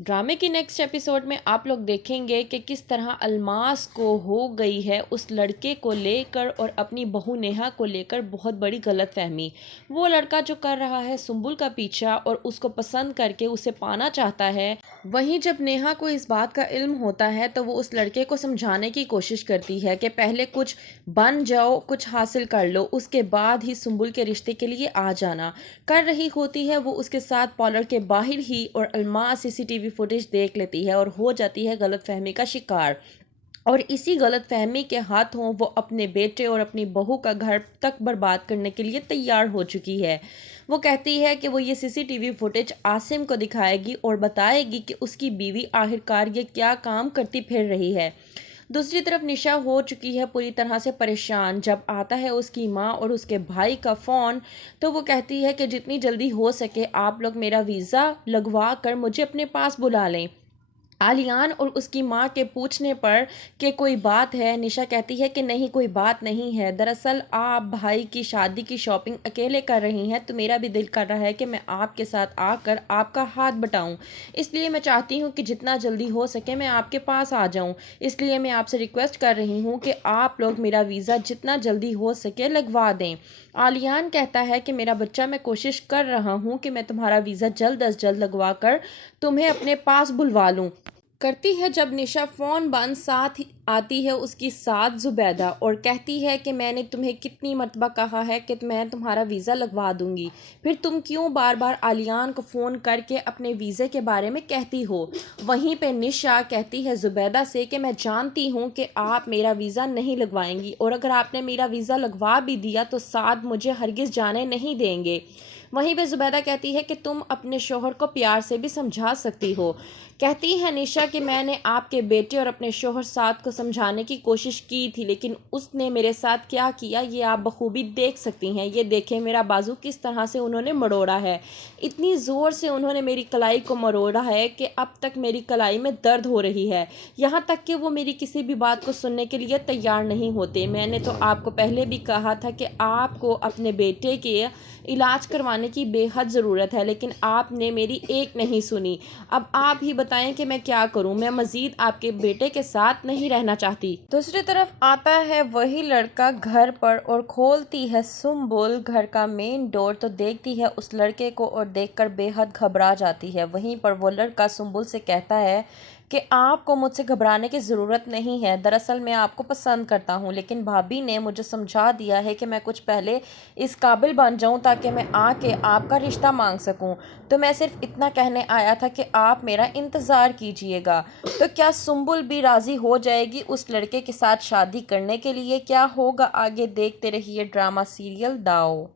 ड्रामे की next episode में आप लोग देखेंगे कि किस तरह अलमास को हो गई है उस लड़के को लेकर और अपनी बहू नेहा को लेकर बहुत बड़ी गलतफहमी। वो लड़का जो कर रहा है सुंबुल का पीछा और उसको पसंद करके उसे पाना चाहता है, वहीं जब नेहा को इस बात का इल्म होता है तो वो उस लड़के को समझाने की कोशिश करती है कि पहले कुछ बन जाओ, कुछ हासिल कर लो, उसके बाद ही सुंबुल के रिश्ते के लिए आ जाना। कर रही होती है वो उसके साथ पार्लर के बाहर ही और अलमास सीसीटीवी फुटेज देख लेती है और हो जाती है गलतफहमी का शिकार। और इसी गलतफहमी के हाथों वो अपने बेटे और अपनी बहू का घर तक बर्बाद करने के लिए तैयार हो चुकी है। वो कहती है कि वो ये सीसीटीवी फुटेज आसिम को दिखाएगी और बताएगी कि उसकी बीवी आखिरकार ये क्या काम करती फिर रही है। दूसरी तरफ निशा हो चुकी है पूरी तरह से परेशान। जब आता है उसकी माँ और उसके भाई का फ़ोन तो वो कहती है कि जितनी जल्दी हो सके आप लोग मेरा वीज़ा लगवा कर मुझे अपने पास बुला लें। आलियान और उसकी माँ के पूछने पर कि कोई बात है, निशा कहती है कि नहीं कोई बात नहीं है, दरअसल आप भाई की शादी की शॉपिंग अकेले कर रही हैं तो मेरा भी दिल कर रहा है कि मैं आपके साथ आकर आपका हाथ बटाऊं, इसलिए मैं चाहती हूं कि जितना जल्दी हो सके मैं आपके पास आ जाऊं। इसलिए मैं आपसे रिक्वेस्ट कर रही हूं कि आप लोग मेरा वीज़ा जितना जल्दी हो सके लगवा दें। आलियान कहता है कि मेरा बच्चा, मैं कोशिश कर रहा हूं कि मैं तुम्हारा वीज़ा जल्द अज जल्द लगवा कर तुम्हें अपने पास बुलवा लूं। करती है जब निशा फ़ोन बंद साथ ही आती है उसकी साथ जुबैदा और कहती है कि मैंने तुम्हें कितनी मर्तबा कहा है कि मैं तुम्हारा वीज़ा लगवा दूंगी, फिर तुम क्यों बार बार आलियान को फ़ोन करके अपने वीज़े के बारे में कहती हो। वहीं पे निशा कहती है जुबैदा से कि मैं जानती हूँ कि आप मेरा वीज़ा नहीं लगवाएंगी और अगर आपने मेरा वीज़ा लगवा भी दिया तो साथ मुझे हरगिज़ जाने नहीं देंगे। वहीं पे जुबैदा कहती है कि तुम अपने शोहर को प्यार से भी समझा सकती हो। कहती है निशा कि मैंने आपके बेटे और अपने शोहर साथ को समझाने की कोशिश की थी, लेकिन उसने मेरे साथ क्या किया ये आप बखूबी देख सकती हैं। ये देखें मेरा बाजू किस तरह से उन्होंने मरोड़ा है, इतनी ज़ोर से उन्होंने मेरी कलाई को मरोड़ा है कि अब तक मेरी कलाई में दर्द हो रही है। यहाँ तक कि वो मेरी किसी भी बात को सुनने के लिए तैयार नहीं होते। मैंने तो आपको पहले भी कहा था कि आपको अपने बेटे के इलाज करवाने की बेहद ज़रूरत है, लेकिन आपने मेरी एक नहीं सुनी। अब आप ही बताएं कि मैं क्या करूं, मैं मज़ीद आपके बेटे के साथ नहीं रहना चाहती। दूसरी तरफ आता है वही लड़का घर पर और खोलती है सुंबुल घर का मेन डोर तो देखती है उस लड़के को और देखकर बेहद घबरा जाती है। वहीं पर वो लड़का सुंबुल से कहता है कि आपको मुझसे घबराने की ज़रूरत नहीं है, दरअसल मैं आपको पसंद करता हूँ, लेकिन भाभी ने मुझे समझा दिया है कि मैं कुछ पहले इस काबिल बन जाऊँ ताकि मैं आके आपका रिश्ता मांग सकूँ। तो मैं सिर्फ इतना कहने आया था कि आप मेरा इंतज़ार कीजिएगा। तो क्या सुंबुल भी राज़ी हो जाएगी उस लड़के के साथ शादी करने के लिए? क्या होगा आगे देखते रहिए ड्रामा सीरियल दाव।